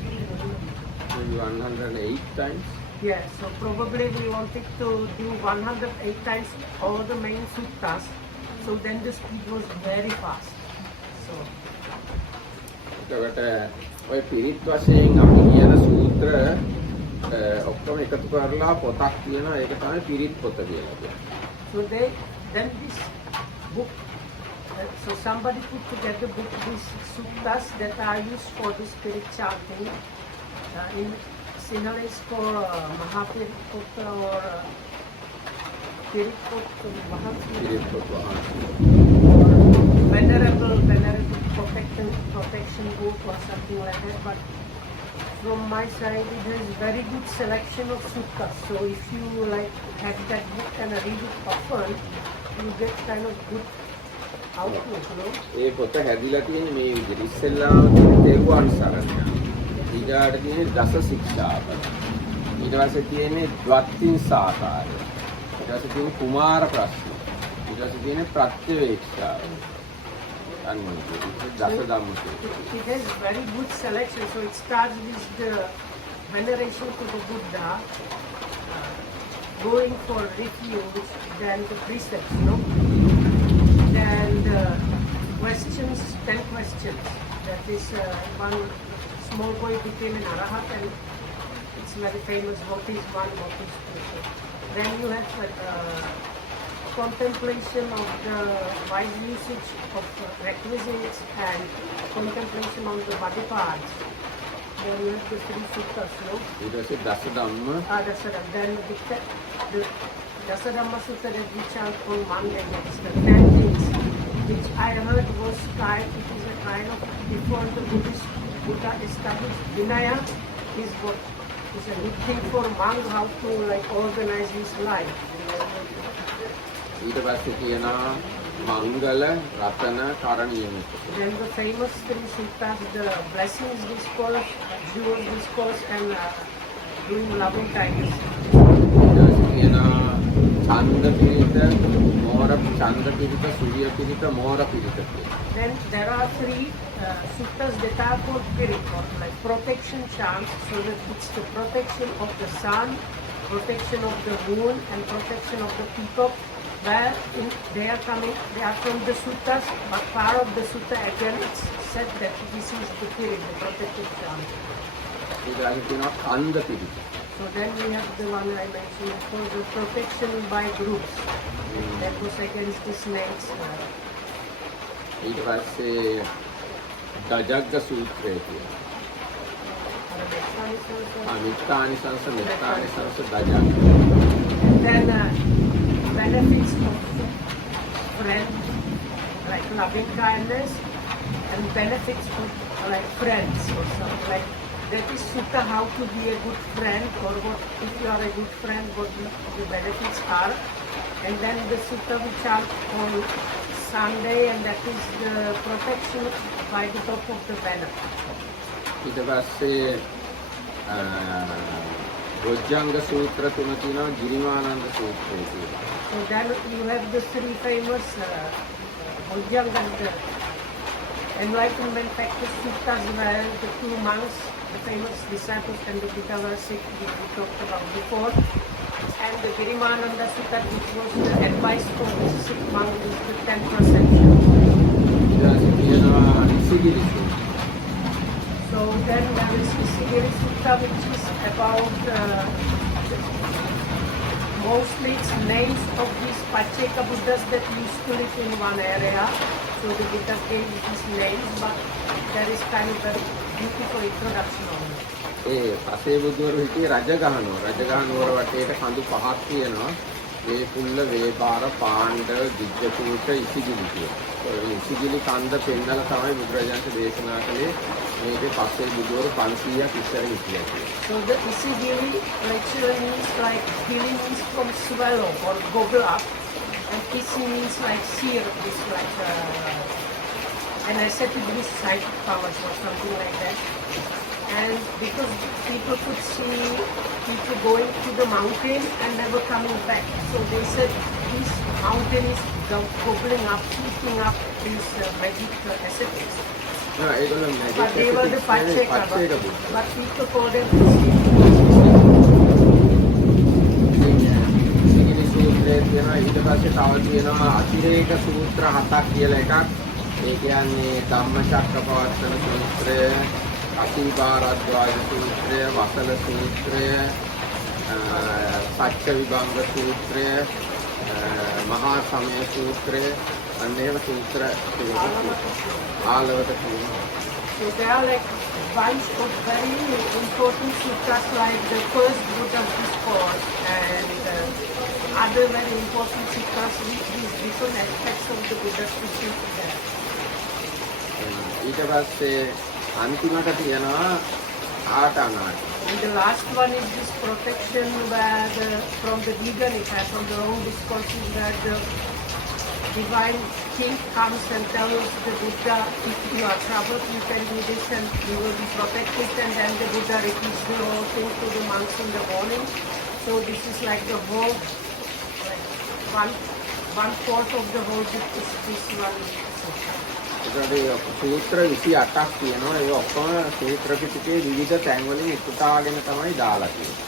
Maybe 108 times. Yeah, so probably we wanted to do 108 times all the main suttas, so then the speed was very fast. So එතකොට ඔය පිරිත් වශයෙන් අපි කියන සූත්‍ර ඔක්කොම එකතු කරලා පොතක් තියෙනවා. ඒක තමයි පිරිත් පොත කියලා කියන්නේ. So then this book, so somebody put together these suttas that are used for the spirit chanting. In Sinhala is called Mahapiripota or Piripota Venerable protection book or something like that. But from my side, it has very good selection of suttas. So if you like have that book and read it often, you get kind of good outlook, you know. ඒ පොත හැදිලා තියෙන්නේ මේ විදිහට. ඉස්සෙල්ලාම තියෙන තෙරුවන් සරණ. ඊගාට තියෙන්නේ දස ශික්ෂාපද. ඊට පස්සේ තියෙන්නේ ද්වත්තිං සාකාරය. ඊට පස්සේ තියෙන්නේ කුමාර ප්‍රශ්න. ඊට පස්සේ තියෙන්නේ ප්‍රත්‍යවේක්ෂාව. දස ධම්ම. It has very good selection. So it starts with the veneration to the Buddha, going for refuge, then the precepts, you know. Then the questions, 10 questions. That is one small boy became an Arahat, and it's very famous, what is one, what is two. Then you have contemplation of the wise usage of requisites and contemplation on the body parts. Then you have the 3 suttas, no? ඊට පස්සේ දස ධම්ම. Dasadhamma. Then the Dasadhamma Sutta that we chant on Monday, that's the 10 things, which I heard was it is a kind of, before the Buddha established Vinaya, is what is a good thing for monk, how to like organize his life. ඊට පස්සේ කියනවා මංගල රතන කරණීයමක. Then the famous 3 suttas, the blessings discourse, jewels discourse, and doing loving kindness. ඊට පස්සේ කියනවා ඡන්ද පිරිත, මෝර ඡන්ද පිරිත, සූර්ය පිරිත, මෝර පිරිත කියලා. Then there are 3 suttas that are called Pirit, or like protection chants, so that it's the protection of the sun, protection of the moon, and protection of the peacock. Where they are from the suttas, but part of the sutta again it's said that this is the Pirit, the protective chant. ඊට පස්සේ කියනවා කන්ද පිරිත. So then we have the one I mentioned for the protection by groups. That was against the snakes. ඊට පස්සේ දජග්ග සූත්‍රය කියනවා. මිත්තානිසංස දජග්ග. Then benefits of friend, like loving kindness, and benefits of like friends or something. Like that is sutta how to be a good friend, or what if you are a good friend, what the benefits are. And then the sutta we chant on Sunday, and that is the protection by the top of the banner. ඊට පස්සේ බොජ්ජංග සූත්‍ර තුන තියෙනවා ගිරිමානන්ද සූත්‍රය කියලා. So then you have the three famous Bojjanga and the enlightenment factors suttas, where the two monks, the famous disciples, and the Buddha were sick, which we talked about before. And the Girimananda Sutta, which was the advice for the sick monk, is the 10%. So then there is the Sigiri Sutta, which is about mostly it's names of these Pacheka Buddhas that used to live in one area. So the Buddha gave these names, but there is kind of a beautiful introduction on it. ඒ පසේ බුදුවරු හිටියේ රජගහනුවර වටේට කඳු පහක් තියෙනවා. වේපුල්ල, වේපාර, පාණ්ඩ, දිග්ගකූට, ඉසිගිලි කියලා. ඒ ඉසිගිලි කන්ද පෙන්නලා තමයි බුදුරජාණන් දේශනා කළේ මේකේ පසේ බුදුවරු 500ක් ඉස්සර හිටියා කියලා. So the isigili literally means like gili means from swallow or gobble up, and isi means like seer, this like an ascetic with psychic powers or something like that. And because people could see people going to the mountain and never coming back, so they said this mountain is gobbling up, eating up these magic ascetics. But they were the Pacheka, but people call them Isigili සූත්‍රය තියෙනවා. ඊට පස්සේ තව තියෙනවා අතිරේක සූත්‍ර 7ක් කියලා එකක්. ඒ කියන්නේ ධම්මචක්කපවත්තන සූත්‍රය, අසීභාරද්වාජ සූත්‍රය, වසල සූත්‍රය, සච්ච විභංග සූත්‍රය, මහා සමය සූත්‍රය, අනේව සූත්‍ර ආලවක තියෙනවා. So there are like bunch of very important sutras, like the first Buddha discourse and other very important sutras with these different aspects of the Buddha's teaching there. ඊට පස්සේ අන්තිමට තියෙනවා ආටානාට. And the last one is this protection where from the Viganika, from the old discourses, where the divine king comes and tells the Buddha, if you are troubled, you can do this and you will be protected. And then the Buddha repeats the whole thing to the monks in the morning. So this is like the whole, like one fourth of the whole book is this one. ඒකට සූත්‍ර 28ක් තියෙනවා. ඒ ඔක්කොම සූත්‍ර පිටකේ විවිධ තැන්වලින් එකතාවගෙන තමයි දාලා තියෙන්නේ.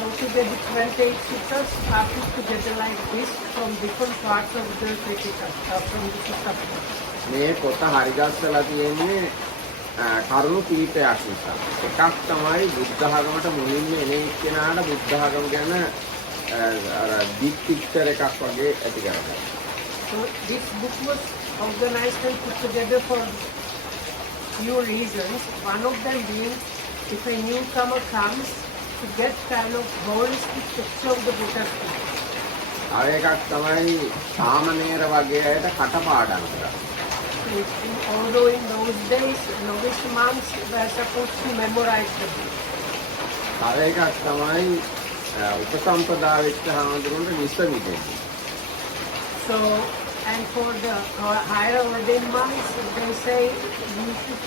Altogether 28 sutras are put together like this from different parts of the Tripitaka, from the Sutta. මේ පොත හරිගස්සලා තියෙන්නේ කරුණු කීපයක් නිසා. එකක් තමයි බුද්ධ ධර්මයට මුලින්ම එන එක්කෙනාට බුද්ධ ධර්ම ගැන අර big picture එකක් වගේ ඇති කරගන්න. So this book was organized and put together for few reasons. One of them being, if a newcomer comes, to get kind of holistic picture of the Buddha's teaching. ආව එකක් තමයි සාමණේර වගේ අයට කටපාඩම් කරා. Although in those days novice monks were supposed to memorize the book. ආව එකක් තමයි උපසම්පදා වෙච්ච හාමුදුරුවන්ට විශ්වවිද්‍යාලය. So, and for the higher ordained monks, they say you should,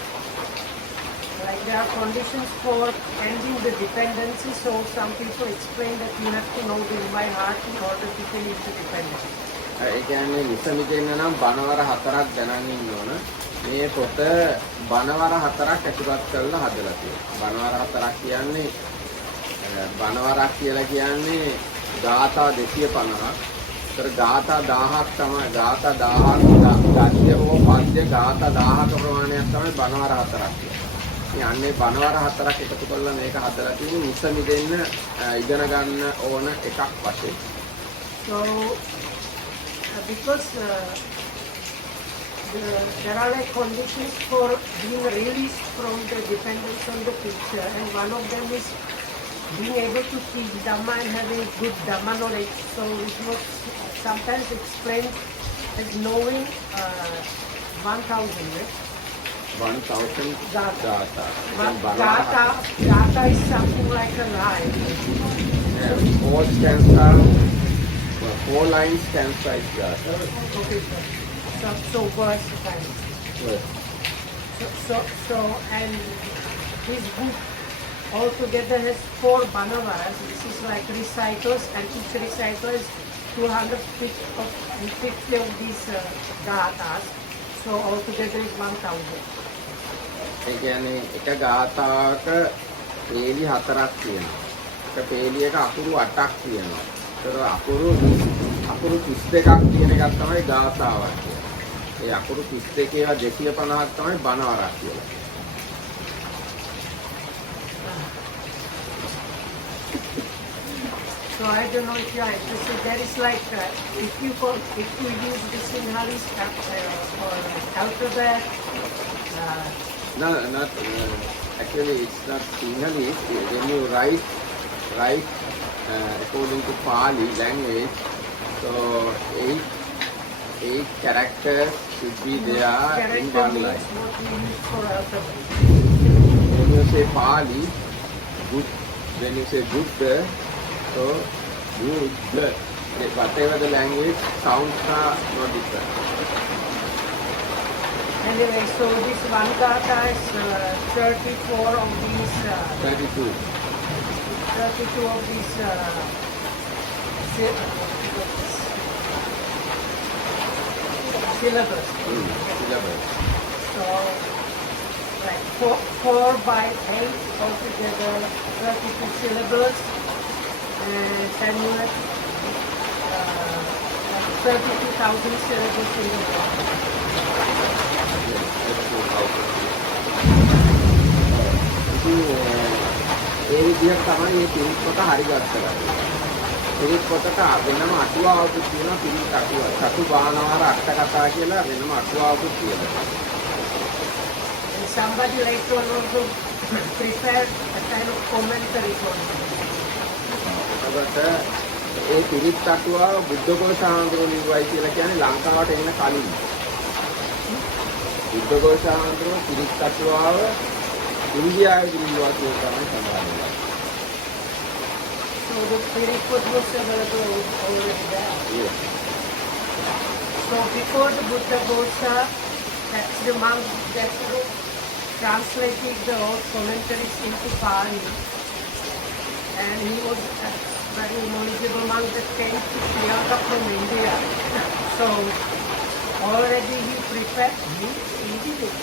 like there are conditions for ending the dependency. So some people explain that you have to know this by heart in order to finish the dependency. ඒ කියන්නේ විශ්වවිද්‍යාලය නම් බණවර 4ක් දැනන් ඉන්න ඕන. මේ පොත බණවර 4ක් ඇතුළත් කරලා හදලා තියෙනවා. බණවර 4ක් කියන්නේ බණවරක් කියලා කියන්නේ ගාථා 250ක්. तर गाथा 1000ක් තමයි गाथा 1000ක් ගාථ්‍ය හෝ පද්‍ය गाथा 1000ක ප්‍රමාණයක් තමයි බණවර 4ක් කියන්නේ. යන්නේ බණවර 4ක් එකතු කරලා මේක හදලා තියෙන්නේ විශ්වවිද්‍යාලෙන්න ඉගෙන ගන්න ඕන එකක් වශයෙන්. So because there are like conditions for being released from the dependence on the teacher, and one of them is being able to teach Dhamma and having good Dhamma knowledge. So it was sometimes explained as knowing 1000, right? 1000 Gata. Gata. But Banavara. gata is something like a line. Four stanza, four lines stanza is Gata. Okay, so verse kind. Yes. So and this book altogether has 4 banavaras. This is like recitals, and each recital is 250 of these gathas. So altogether is 1000. ඒ කියන්නේ එක ගාථාවක පේලි 4ක් තියෙනවා. එක පේලියක අකුරු 8ක් තියෙනවා. ඒතර අකුරු 32ක් තියෙන එකක් තමයි ගාථාවක් කියන්නේ. ඒ අකුරු 32 ඒවා 250ක් තමයි බණවරක් කියලා. So I don't know if you are interested. There is like if you use the Sinhalese or alphabet. No, not actually. It's not Sinhalese. When you write according to Pali language, so eight characters should be there in one line. What we use for alphabet. When you say Pali, when you say Buddha, so Buddha, whatever the language, sounds are not different. Anyway, so this one gatha is 34 of these. 32. 32 of these syllables. Syllabus. So, like 4 by 8 altogether, 32 syllables, and then you have 32,000 syllables in the world. ඒ විදිහට තමයි මේ පිරිත් පොත හරි ගත්තා. පිරිත් පොතට වෙනම අටුවාවකුත් තියෙනවා පිරිත් අටුවාව. චතු බාණවර අට කතා කියලා වෙනම අටුවාවකුත් තියෙනවා. And somebody later on also prepared a kind of commentary for it. එතකොට ඒ පිරිත් අටුවාව බුද්ධඝෝෂ ආන්දෝලන ලිව්වයි කියලා කියන්නේ ලංකාවට එන්න කලින්. බුද්ධඝෝෂ ආන්දෝලන පිරිත් අටුවාව ඉන්දියාවේ ලිව්වා කියලා තමයි සඳහන් වෙන්නේ. So the spirit was available already there. Yes. So before the Buddha Gosha, that's the monk that translated the old commentaries into Pali. And he was a very knowledgeable monk that came to Sri Lanka from India. So already he prepared, he did it.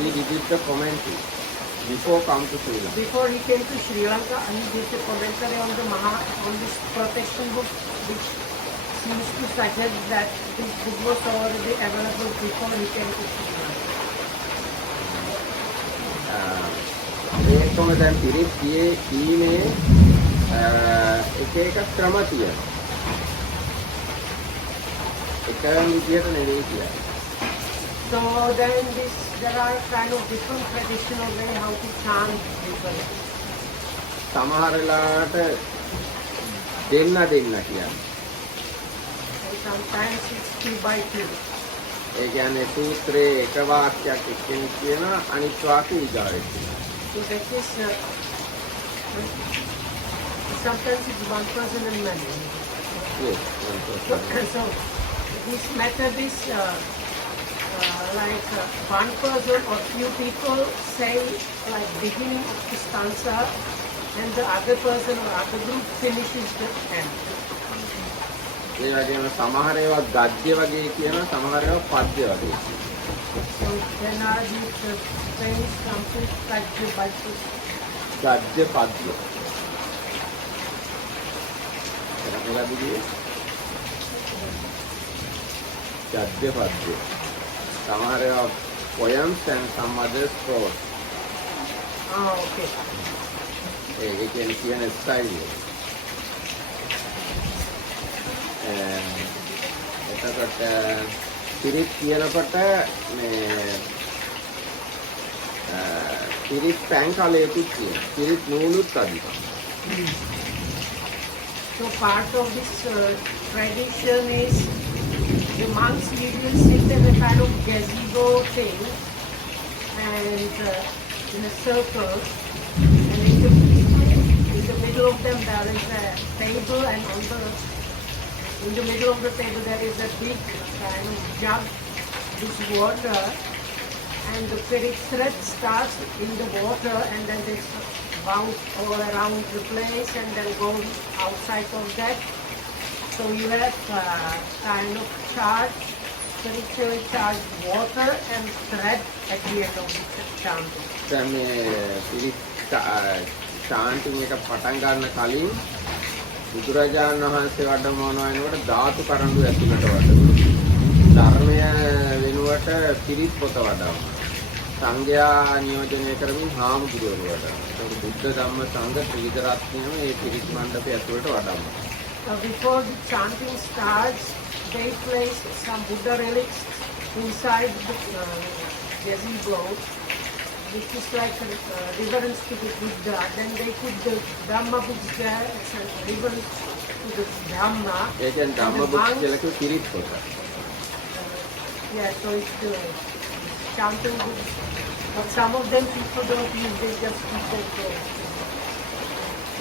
He did the commentary before come to Sri Lanka. Before he came to Sri Lanka, and he did a commentary on this protection book, which seems to suggest that this book was already available before he came to Sri Lanka. ඒකම දැන් පිරිත් කීමේ එක එක ක්‍රම තියෙනවා. එක විදියට නෙවෙයි කියන්නේ. So then there are kind of different traditional way how to chant people. සමහර වෙලාවට දෙන්න කියන්නේ. And sometimes it's 2 by 2. ඒ කියන්නේ සූත්‍රයේ එක වාක්‍යයක් එක්කෙනෙක් කියනවා අනිත් වාක්‍ය ඊගාවෙක් කියනවා. So that is sometimes it's one person and many. Yes. So this method is like one person or few people say like beginning of the stanza, and the other person or other group finishes the end. ඒ වගේම සමහර ඒවා ගද්‍ය වගේ කියනවා සමහර ඒවා පද්‍ය වගේ. So then are these famous concepts like the Bible. ගද්‍ය පද්‍ය. එලා දිගේ ගද්‍ය පද්‍ය. සමහර ඒවා poems and some other prose. Ah, okay. ඒ කියන්නේ කියන ස්ටයිල් එක. එතකොට පිරිත් කියනකොට මේ පිරිත් පැන් කලයකුත් තියෙනවා. පිරිත් නූලුත් අදිනවා. So part of this tradition is the monks usually sit in a kind of gazebo thing, and in a circle. And in the middle of them there is a table, and in the middle of the table there is a big kind of jug with water, and the spirit thread starts in the water and then they bounce all around the place and then go outside of that. So you have kind of charged, spiritually charged water and thread at the end of the chanting. දැන් මේ පිරිත් chanting එක පටන් ගන්න කලින් බුදුරජාණන් වහන්සේ වඩමවනවා වෙනකොට ධාතු කරඬු ඇතුළට වඩනවා. ධර්මය වෙනුවට පිරිත් පොත වඩනවා. සංඝයා නියෝජනය කරමින් හාමුදුරුවෝ වඩනවා. ඒක බුද්ධ ධම්ම සංඝ ත්‍රිවිධ මේ පිරිත් මණ්ඩපය ඇතුළට වඩනවා. Before the chanting starts, they place some Buddha relics inside the gazebo, which is like a reverence to the Buddha. Then they put the Dhamma books there as a reverence to the Dhamma. ඒකෙන් ධම්ම book කියලා කිව්ව පිරිත් පොත. Yeah, so it's the chanting books. But some of them people don't use, they just keep it there.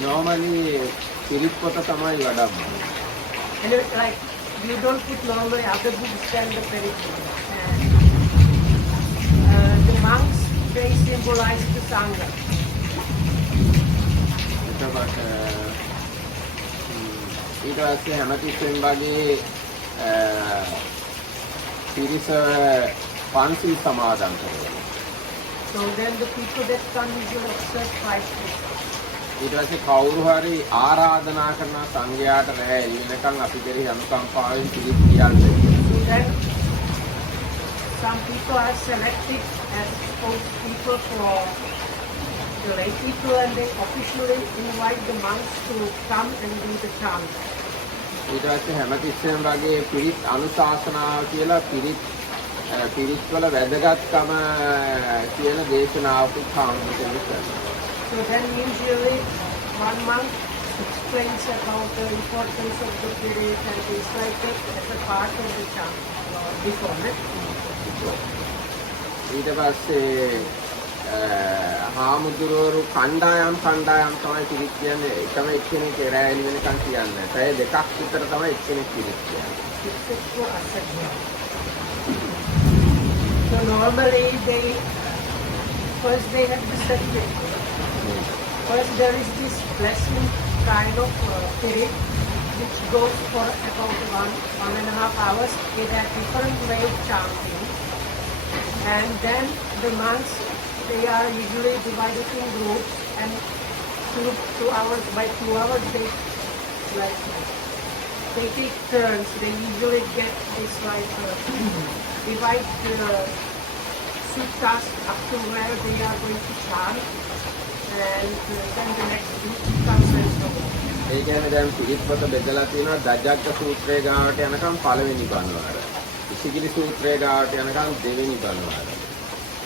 Normally පිරිත් පොත තමයි වඩන්නේ. And it's like, you don't put normally other books than the Spirit. The monks, they symbolize the Sangha. එතකොට ඊට පස්සේ හැමතිස්සෙම වගේ පිරිස පන්සිල් සමාදන් කරනවා. So then the people that come usually observe 5 days. ඊට පස්සේ කවුරු හරි ආරාධනා කරන සංඝයාට රැ එළිනකන් අපි කෙරෙහි අනුකම්පාවෙන් පිළිත් කියන්නේ. So then some people are selected as spokespeople for the lay people, and they officially invite the monks to come and do the chant. ඊට පස්සේ හැමතිස්සෙම වගේ පිළිත් අනුශාසනාව කියලා පිළිත් වල වැදගත්කම කියන දේශනාවකුත් හාමුදුරුවෝ කරනවා. So then usually one monk explains about the importance of the spirit and things like that as a part of the chant before it. ඊට පස්සේ හාමුදුරුවෝ කණ්ඩායම් තමයි පිළිත් කියන්නේ. එකම එක්කෙනෙක් රැ එළි වෙනකන් කියන්නේ. පැය දෙකක් විතර තමයි එක්කෙනෙක් පිළිත් කියන්නේ. So normally first they have the subject. First there is this blessing kind of period which goes for about 1.5 hours. It has different way of chanting. And then the monks, they are usually divided in groups, and 2 hours by 2 hours they take turns. They usually get this divide suttas up to where they are going to chant, and then the next group comes and so on. ඒ කියන්නේ දැන් පිළිත් පොත බෙදලා තියෙනවා දජ්ජග්ග සූත්‍රයේ ගාවට යනකම් පළවෙනි බණවර. ඉසිගිලි සූත්‍රයේ ගාවට යනකම් දෙවෙනි බණවර.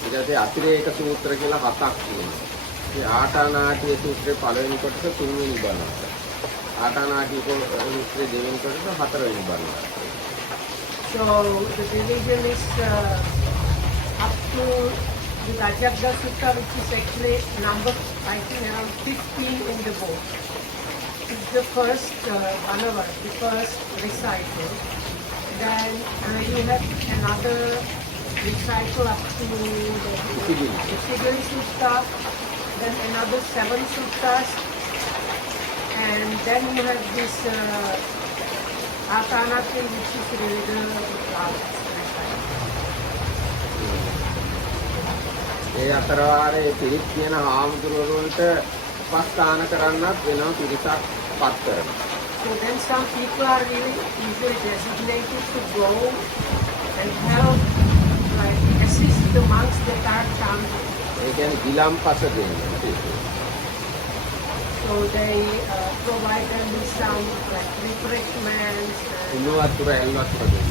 ඊට පස්සේ අතිරේක සූත්‍ර කියලා 7ක් තියෙනවා. ඒ ආටානාටිය සූත්‍රයේ පළවෙනි කොටස තුන්වෙනි බණවර. ආටානාටිය සූත්‍රයේ දෙවෙනි කොටස හතරවෙනි බණවර. So the division is up to the Dajjagga Sutta, which is actually number, I think, around 15 in the book. It's the first Bhanavar, the first recital. Then you have another recital up to the Isigiri Sutta, then another 7 suttas, and then you have this Atanati, which is really the last recital. ඒ අතර වාරයේ පිළිත් කියන හාමුදුරුවන්ට උපස්ථාන කරන්නත් වෙනවා පිරිසක් පත් කරනවා. So then some people are really usually designated to go and help, like assist the monks that are chanting. ඒ කියන්නේ ගිලම්පස දෙන්නේ. So they provide them with some like refreshments, උණු වතුර ඇල්ලුවත් දෙන්නේ.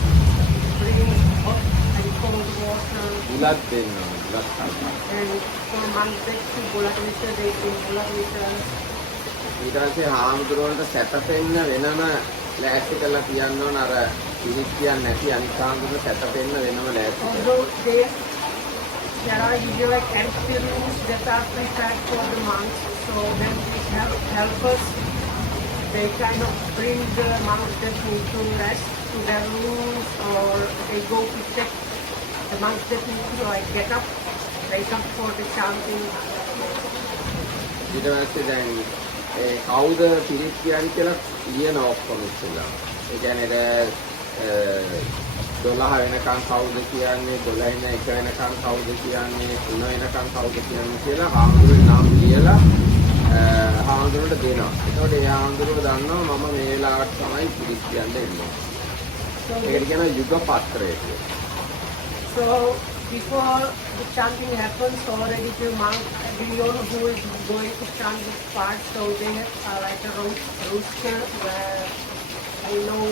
bring hot and cold water. උලත් දෙන්නවා. And for monks that to Bulatmita, they bring Bulatmita. ඊට පස්සේ හාමුදුරුවන්ට සැතපෙන්න වෙනම ලෑස්ති කරලා තියන්න ඕන අර පිළිත් කියන්නේ නැති අනිත් හාමුදුරුවෝ සැතපෙන්න වෙනම ලෑස්ති කරලා. Although they there are usually like empty rooms that are prepared for the monks. So then these helpers, they kind of bring the monks that need to rest to their rooms, or they go to check the monks that need to like get up, wake up for the chanting. ඊට පස්සේ දැන් ඒ කවුද පිරිත් කියන්නේ කියලා ලියන ඔක්කොම ඉස්සෙල්ලා. ඒ කියන්නේ 12 වෙනකන් කවුද කියන්නේ, 12 ඉඳන් 1 වෙනකන් කවුද කියන්නේ, 3 වෙනකන් කවුද කියන්නේ කියලා හාමුදුරුවෝ නම් ලියලා හාමුදුරුවන්ට දෙනවා. එතකොට ඒ හාමුදුරුවෝ දන්නවා මම මේ වෙලාවට තමයි පිරිත් කියන්න එන්නේ. ඒකට කියනවා යුග පත්‍රය කියලා. So before the chanting happens, already the monk, we know who is going to chant this part, so they have like a rooster where they know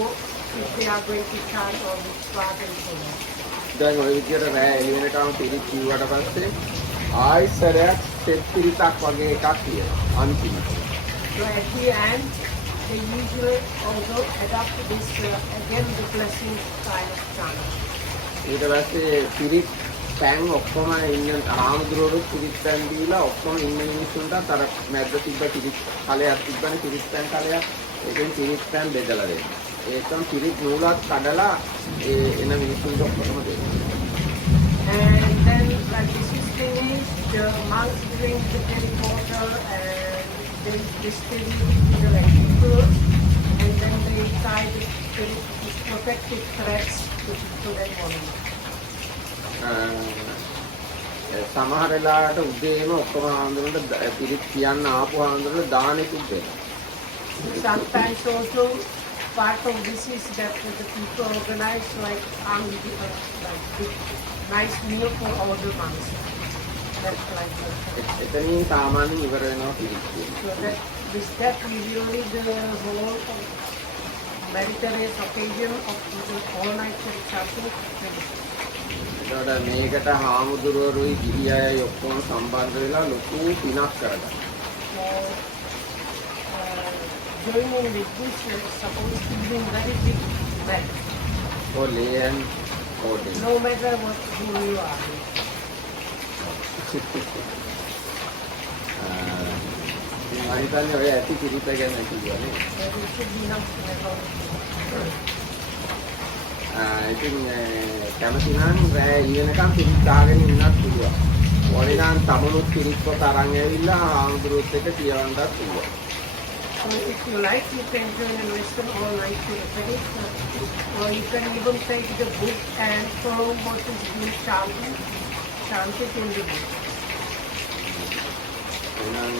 if they are going to chant or which part and so on. දැන් ඔය විදියට රෑ එළි වෙනකම් පිරිත් කිව්වට පස්සේ ආයිසරයක් සෙත් පිරිතක් වගේ එකක් කියනවා අන්තිමට. So at the end, they usually also adopt this again the blessing kind of chant. ඊට පස්සේ පිරිත් පැන් ඔක්කොම ඉන්න ආමුදුරවරු පිරිත් පැන් දීලා ඔක්කොම ඉන්න මිනිස්සුන්ට අර මැද්ද තිබ්බ පිරිත් කලයක් තිබ්බනේ පිරිත් පැන් කලයක් ඒකෙන් පිරිත් පැන් බෙදලා දෙනවා. ඒකම පිරිත් නූලක් කඩලා ඒ එන මිනිස්සුන්ට ඔක්කොම දෙනවා. And then like this is finished, the monks drink the holy water and they distribute to the people, and then they tie the protective threads to their body. සමහර වෙලාවට උදේම ඔක්කොම ආන්දරට පිරිත් කියන්න ආපු ආන්දරට දානෙකුත් දෙනවා. Sometimes also part of this is that the people organize like big, nice meal for all the monks. That's like එතනින් සාමාන්‍යයෙන් ඉවර වෙනවා පිරිත් කියන්න. so that with that we really the whole meritorious occasion of the all night chanting finished. ඒකට මේකට හාමුදුරුවෝයි ගිහි අයයි ඔක්කොම සම්බන්ධ වෙලා ලොකු පිනක් කරගන්නවා. So joining with this is supposed to be very big event. For lay and order. No matter what who you are. මම හිතන්නේ ඔය ඇති පිරිත ගැන කිව්වනේ. There should be nothing about it. ඉතින් කැමති නම් රෑ ඊවෙනකම් පිරිත් දාගෙන ඉන්නත් පුළුවන්. ඕනේ නම් තමනුත් පිරිත් පොත අරන් ඇවිල්ලා ආන්දරුත් එක කියවන්නත් පුළුවන්. So if you like, you can join and listen all night to the Vedic, or you can even take the book and follow what is being chanted in the book. එහෙනම්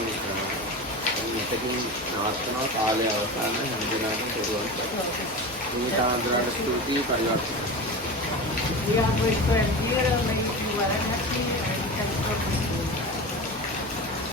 මෙතකින් නවත්තනවා කාලය අවසానයි හැම දිනකටම පෙරවන්. මේ ආන්දරට ස්තුතියි පරිවර්තන. We are going to end here, maybe you are happy and you can stop this.